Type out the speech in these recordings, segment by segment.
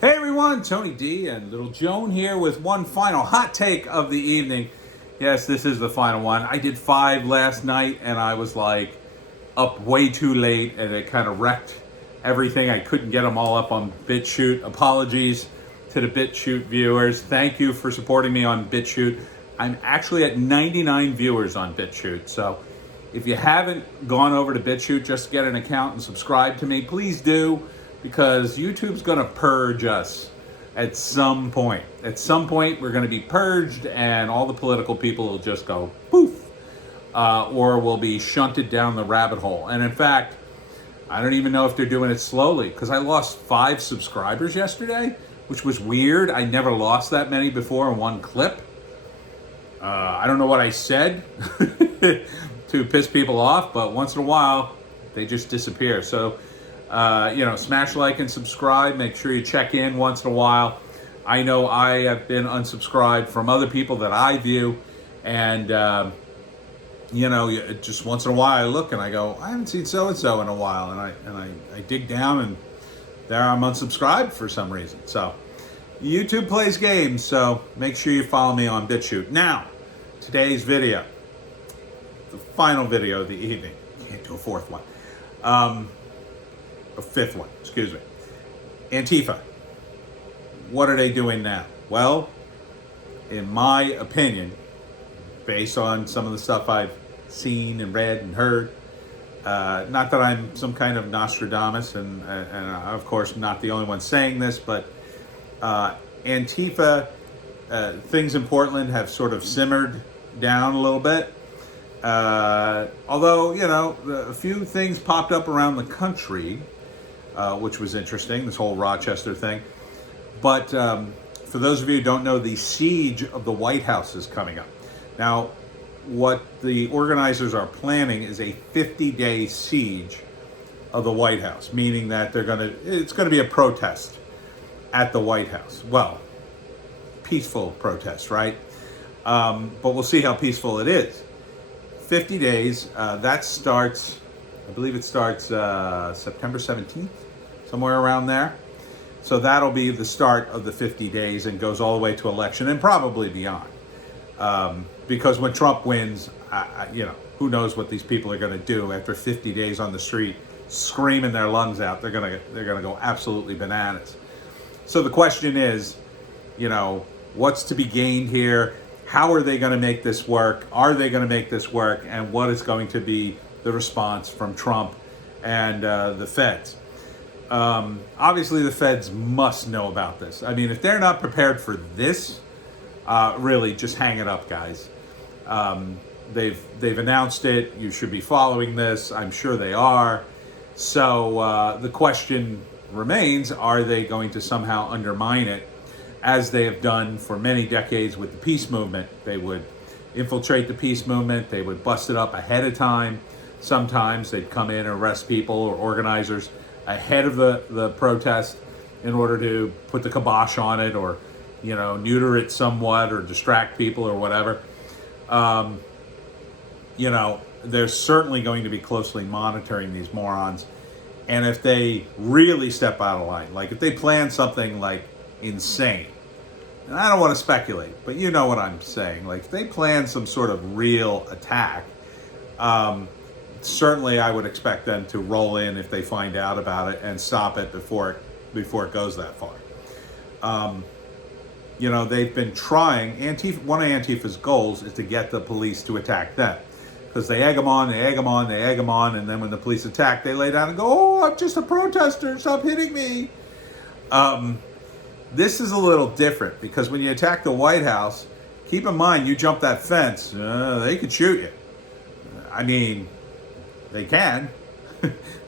Hey everyone, Tony D and Little Joan here with one final hot take of the evening. Yes, this is the final one. I did 5 last night and I was like up way too late and it kind of wrecked everything. I couldn't get them all up on BitChute. Apologies to the BitChute viewers. Thank you for supporting me on BitChute. I'm actually at 99 viewers on BitChute. So if you haven't gone over to BitChute just to get an account and subscribe to me, please do, because YouTube's going to purge us at some point. At some point, we're going to be purged, and all the political people will just go poof, or will be shunted down the rabbit hole. And in fact, I don't even know if they're doing it slowly, because I lost 5 subscribers yesterday, which was weird. I never lost that many before in one clip. I don't know what I said to piss people off, but once in a while, they just disappear. So, smash like and subscribe. Make sure you check in once in a while. I know I have been unsubscribed from other people that I view, and just once in a while I look and I go, I haven't seen so and so in a while, and I dig down and there I'm unsubscribed for some reason. So YouTube plays games, so make sure you follow me on BitChute. Now, today's video, the final video of the evening. Can't do a fourth one. A fifth one, excuse me. Antifa. What are they doing now? Well, in my opinion, based on some of the stuff I've seen and read and heard, not that I'm some kind of Nostradamus, and of course not the only one saying this, but Antifa, things in Portland have sort of simmered down a little bit. Although, a few things popped up around the country, which was interesting, this whole Rochester thing. But for those of you who don't know, the siege of the White House is coming up. Now, what the organizers are planning is a 50-day siege of the White House, meaning that it's going to be a protest at the White House. Well, peaceful protest, right? But we'll see how peaceful it is. 50 days, that starts, I believe it starts September 17th, somewhere around there. So that'll be the start of the 50 days and goes all the way to election and probably beyond. Because when Trump wins, who knows what these people are going to do after 50 days on the street, screaming their lungs out. They're going to go absolutely bananas. So the question is, what's to be gained here? How are they going to make this work? Are they going to make this work? And what is going to be the response from Trump and the feds? Obviously, the feds must know about this. I mean, if they're not prepared for this, really, just hang it up, guys. They've announced it. You should be following this. I'm sure they are. So the question remains, are they going to somehow undermine it, as they have done for many decades with the peace movement? They would infiltrate the peace movement. They would bust it up ahead of time. Sometimes they'd come in and arrest people or organizers ahead of the protest in order to put the kibosh on it, or, neuter it somewhat, or distract people or whatever. They're certainly going to be closely monitoring these morons. And if they really step out of line, like if they plan something like insane, and I don't want to speculate, but you know what I'm saying, like if they plan some sort of real attack, certainly I would expect them to roll in if they find out about it and stop it before it goes that far. They've been trying. One of Antifa's goals is to get the police to attack them, because they egg them on, and then when the police attack, they lay down and go, "Oh, I'm just a protester, stop hitting me." This is a little different, because when you attack the White House, keep in mind, you jump that fence, they could shoot you. I mean, they can.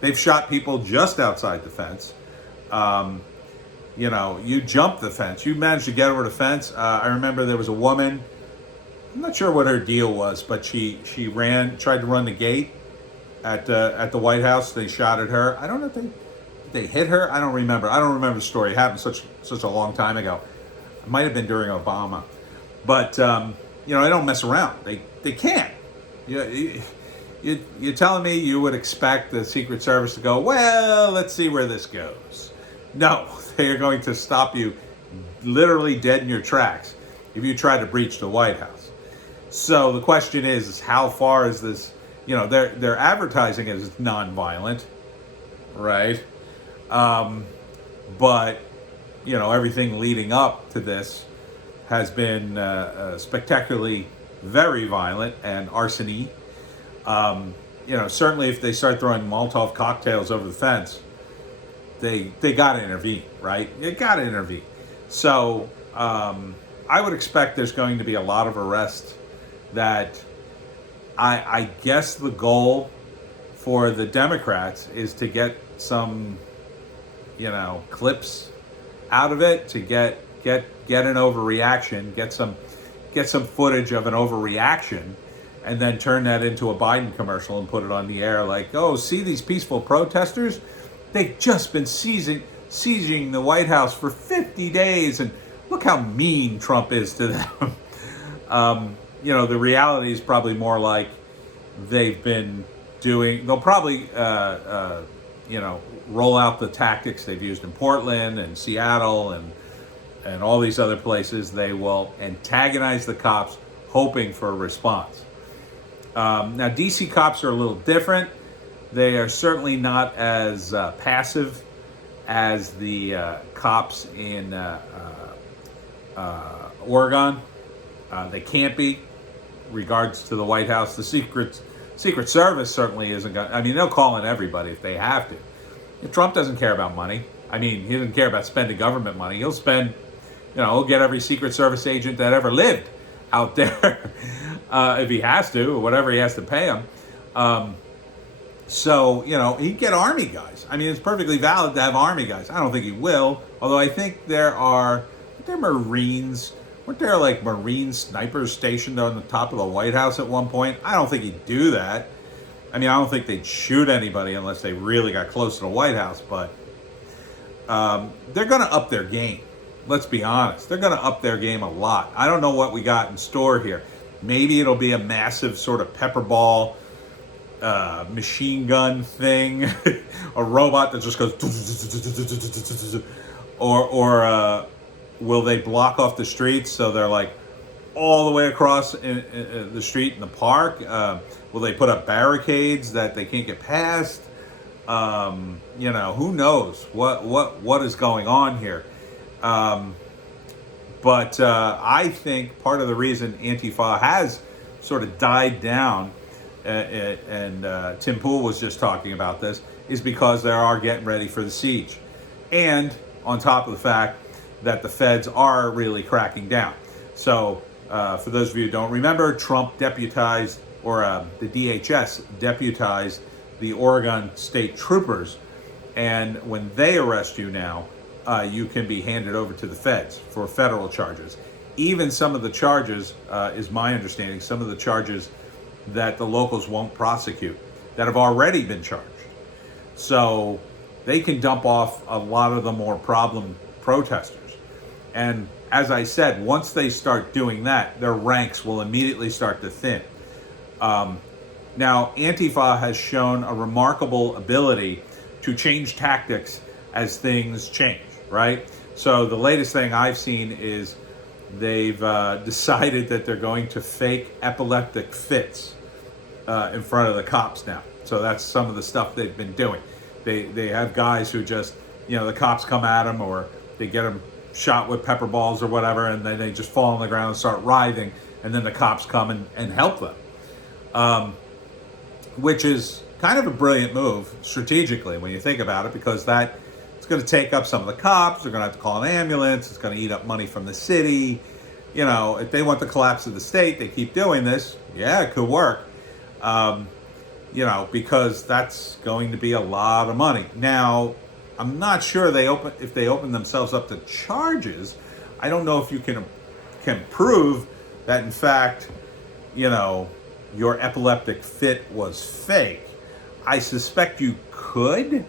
They've shot people just outside the fence. You jump the fence. You managed to get over the fence. I remember there was a woman, I'm not sure what her deal was, but she tried to run the gate at the White House. They shot at her. I don't know if they hit her. I don't remember the story. It happened such a long time ago. It might have been during Obama. But, they don't mess around. They can't. You're telling me you would expect the Secret Service to go, well, let's see where this goes. No, they are going to stop you literally dead in your tracks if you try to breach the White House. So the question is how far is this? You know, they're advertising it as nonviolent, right? But you know, everything leading up to this has been spectacularly very violent and arsony. You know, certainly if they start throwing Molotov cocktails over the fence, they got to intervene, right? You got to intervene. So I would expect there's going to be a lot of arrests. That I guess the goal for the Democrats is to get some, you know, clips out of it, to get an overreaction, get some footage of an overreaction, and then turn that into a Biden commercial and put it on the air like, oh, see these peaceful protesters? They've just been sieging the White House for 50 days, and look how mean Trump is to them. You know, the reality is probably more like they'll probably, you know, roll out the tactics they've used in Portland and Seattle and all these other places. They will antagonize the cops, hoping for a response. Now, DC cops are a little different. They are certainly not as passive as the cops in Oregon. They can't be, regards to the White House. The Secret Service certainly isn't going to, I mean, they'll call in everybody if they have to. If Trump doesn't care about money. I mean, he doesn't care about spending government money. He'll spend, you know, he'll get every Secret Service agent that ever lived out there if he has to, or whatever he has to pay them. So, you know, he'd get Army guys. I mean, it's perfectly valid to have Army guys. I don't think he will, although I think there Marines. Weren't there like Marine snipers stationed on the top of the White House at one point? I don't think he'd do that. I mean, I don't think they'd shoot anybody unless they really got close to the White House, but they're going to up their game. Let's be honest. They're going to up their game a lot. I don't know what we got in store here. Maybe it'll be a massive sort of pepper ball machine gun thing, a robot that just goes, or will they block off the streets so they're like all the way across in the street in the park? Will they put up barricades that they can't get past? You know, who knows what is going on here? But I think part of the reason Antifa has sort of died down, and Tim Pool was just talking about this, is because they are getting ready for the siege. And on top of the fact that the feds are really cracking down. So for those of you who don't remember, Trump deputized, or the DHS deputized the Oregon State Troopers. And when they arrest you now, you can be handed over to the feds for federal charges. Even some of the charges, is my understanding, some of the charges that the locals won't prosecute, that have already been charged. So they can dump off a lot of the more problem protesters. And as I said, once they start doing that, their ranks will immediately start to thin. Now, Antifa has shown a remarkable ability to change tactics as things change, right? So the latest thing I've seen is they've decided that they're going to fake epileptic fits in front of the cops now. So that's some of the stuff they've been doing. They have guys who just, you know, the cops come at them, or they get them shot with pepper balls or whatever, and then they just fall on the ground and start writhing, and then the cops come and help them. Which is kind of a brilliant move strategically when you think about it, because that it's going to take up some of the cops. They're going to have to call an ambulance. It's going to eat up money from the city. You know, if they want the collapse of the state, they keep doing this. Yeah, it could work. You know, because that's going to be a lot of money. Now, I'm not sure if they open themselves up to charges. I don't know if you can prove that, in fact, you know, your epileptic fit was fake. I suspect you could,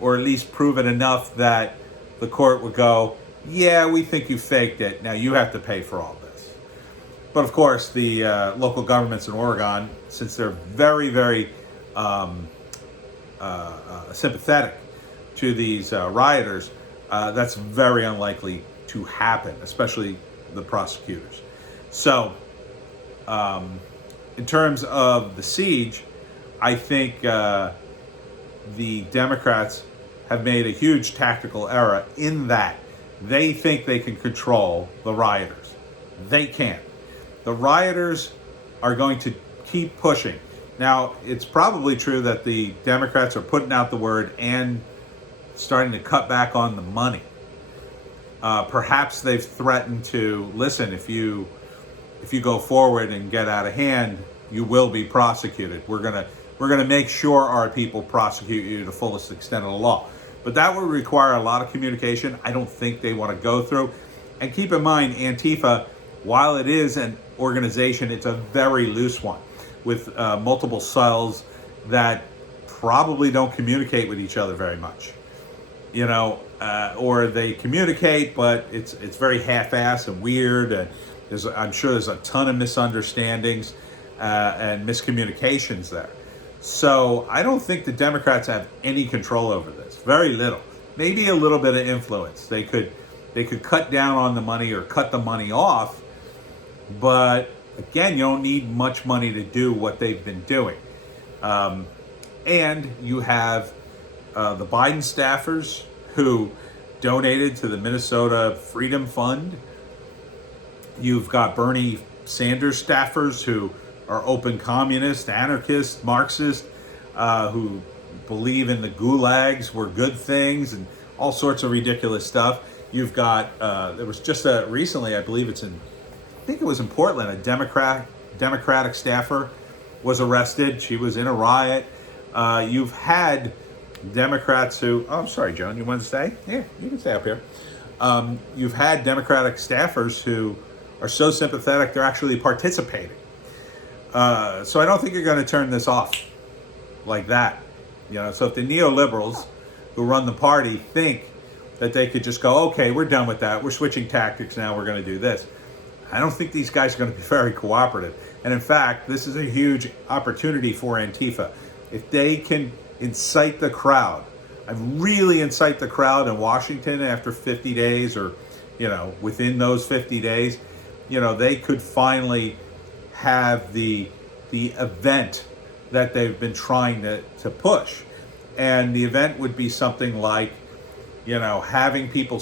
or at least prove it enough that the court would go, yeah, we think you faked it. Now you have to pay for all this. But of course, the local governments in Oregon, since they're very, very sympathetic to these rioters, That's very unlikely to happen, especially the prosecutors. So, in terms of the siege, I think the Democrats have made a huge tactical error in that they think they can control the rioters. They can't. The rioters are going to keep pushing. Now, it's probably true that the Democrats are putting out the word and starting to cut back on the money. Perhaps they've threatened to listen. If you go forward and get out of hand, you will be prosecuted. We're gonna make sure our people prosecute you to the fullest extent of the law. But that would require a lot of communication. I don't think they want to go through. And keep in mind, Antifa, while it is an organization, it's a very loose one with multiple cells that probably don't communicate with each other very much. Or they communicate, but it's very half-assed and weird, and I'm sure there's a ton of misunderstandings and miscommunications there. So I don't think the Democrats have any control over this. Very little. Maybe a little bit of influence. They could cut down on the money or cut the money off, but again, you don't need much money to do what they've been doing. And you have the Biden staffers who donated to the Minnesota Freedom Fund. You've got Bernie Sanders staffers who are open communists, anarchists, Marxists, who believe in the gulags were good things and all sorts of ridiculous stuff. You've got, there was just recently, I think it was in Portland, a Democratic staffer was arrested. She was in a riot. You've had Democrats who, oh, I'm sorry, Joan, you want to stay? Yeah, you can stay up here. You've had Democratic staffers who are so sympathetic they're actually participating. So I don't think you're going to turn this off like that. So if the neoliberals who run the party think that they could just go, okay, we're done with that, we're switching tactics now, we're going to do this, I don't think these guys are going to be very cooperative. And in fact, this is a huge opportunity for Antifa. If they can incite the crowd, really incite the crowd in Washington after 50 days or, within those 50 days, they could finally have the event that they've been trying to push. And the event would be something like, having people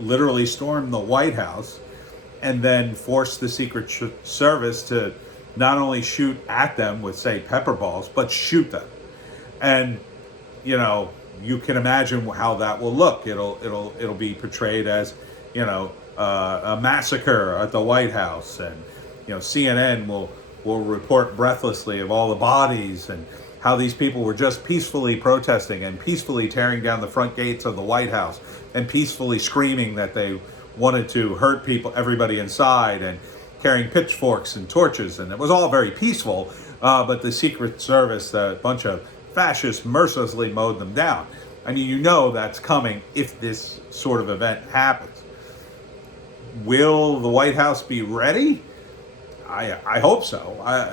literally storm the White House and then force the Secret Service to not only shoot at them with, say, pepper balls, but shoot them. And, you can imagine how that will look. It'll be portrayed as, a massacre at the White House, and CNN will report breathlessly of all the bodies and how these people were just peacefully protesting and peacefully tearing down the front gates of the White House and peacefully screaming that they wanted to hurt everybody inside, and carrying pitchforks and torches, and it was all very peaceful. But the Secret Service, a bunch of fascists, mercilessly mowed them down. I mean, that's coming if this sort of event happens. Will the White House be ready? I hope so.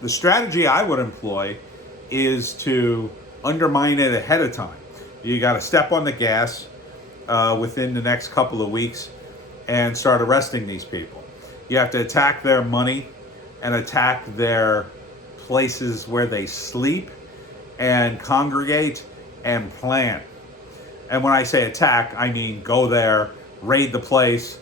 The strategy I would employ is to undermine it ahead of time. You got to step on the gas within the next couple of weeks and start arresting these people. You have to attack their money and attack their places where they sleep and congregate and plan. And when I say attack, I mean go there, raid the place,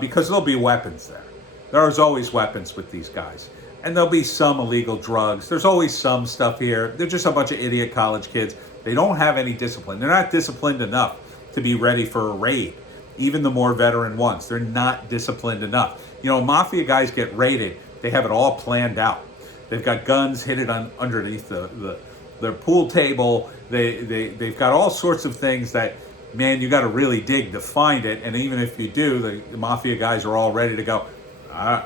because there'll be weapons there. There's always weapons with these guys. And there'll be some illegal drugs. There's always some stuff here. They're just a bunch of idiot college kids. They don't have any discipline. They're not disciplined enough to be ready for a raid. Even the more veteran ones, they're not disciplined enough. Mafia guys get raided. They have it all planned out. They've got guns hidden underneath their pool table. They've got all sorts of things that, man, you got to really dig to find it. And even if you do, the Mafia guys are all ready to go.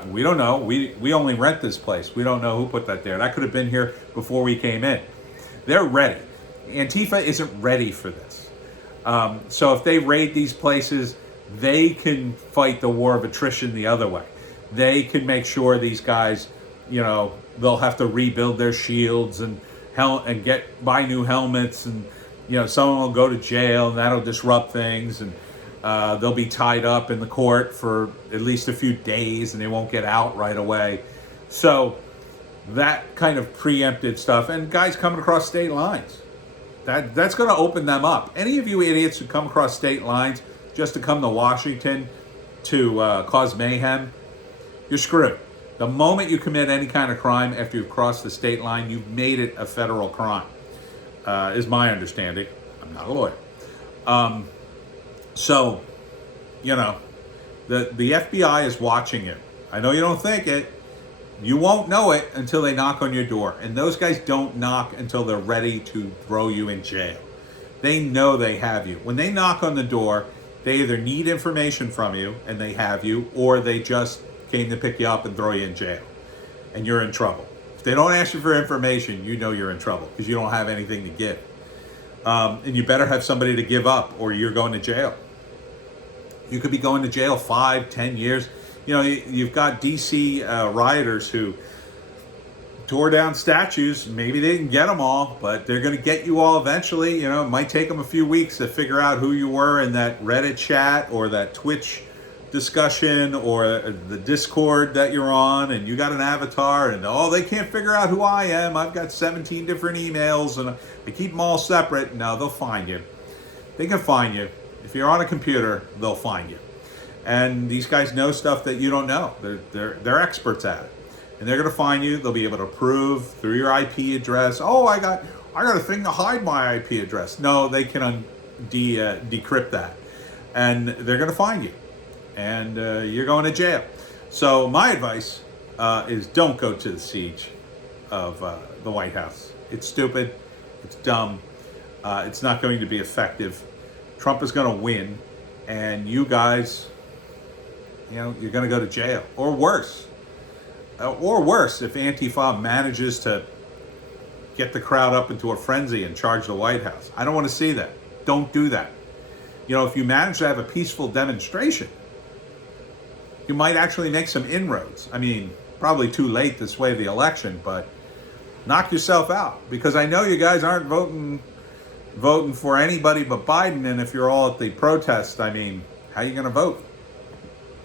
We don't know. We only rent this place. We don't know who put that there. That could have been here before we came in. They're ready. Antifa isn't ready for this. So if they raid these places, they can fight the war of attrition the other way. They can make sure these guys, they'll have to rebuild their shields and buy new helmets and someone will go to jail and that'll disrupt things, and they'll be tied up in the court for at least a few days and they won't get out right away. So that kind of preempted stuff, and guys coming across state lines, that's going to open them up. Any of you idiots who come across state lines just to come to Washington to cause mayhem, you're screwed. The moment you commit any kind of crime after you've crossed the state line, you've made it a federal crime, is my understanding. I'm not a lawyer. So, the FBI is watching you. I know you don't think it. You won't know it until they knock on your door. And those guys don't knock until they're ready to throw you in jail. They know they have you. When they knock on the door, they either need information from you and they have you, or they just came to pick you up and throw you in jail. And you're in trouble. If they don't ask you for information, you know you're in trouble because you don't have anything to give. And you better have somebody to give up or you're going to jail. You could be going to jail 5, 10 years. You've got DC rioters who tore down statues. Maybe they didn't get them all, but they're going to get you all eventually. It might take them a few weeks to figure out who you were in that Reddit chat or that Twitch discussion or the Discord that you're on, and you got an avatar, and they can't figure out who I am. I've got 17 different emails, and I keep them all separate. No, they'll find you. They can find you. If you're on a computer, they'll find you. And these guys know stuff that you don't know. They're experts at it. And they're going to find you. They'll be able to prove through your IP address. Oh, I got a thing to hide my IP address. No, they can decrypt that. And they're going to find you. And you're going to jail. So my advice is don't go to the siege of the White House. It's stupid. It's dumb. It's not going to be effective. Trump is going to win. And you guys, you're going to go to jail. Or worse. If Antifa manages to get the crowd up into a frenzy and charge the White House. I don't want to see that. Don't do that. If you manage to have a peaceful demonstration, you might actually make some inroads. I mean, probably too late to sway the election, but knock yourself out. Because I know you guys aren't voting for anybody but Biden, and if you're all at the protest, I mean, how are you going to vote?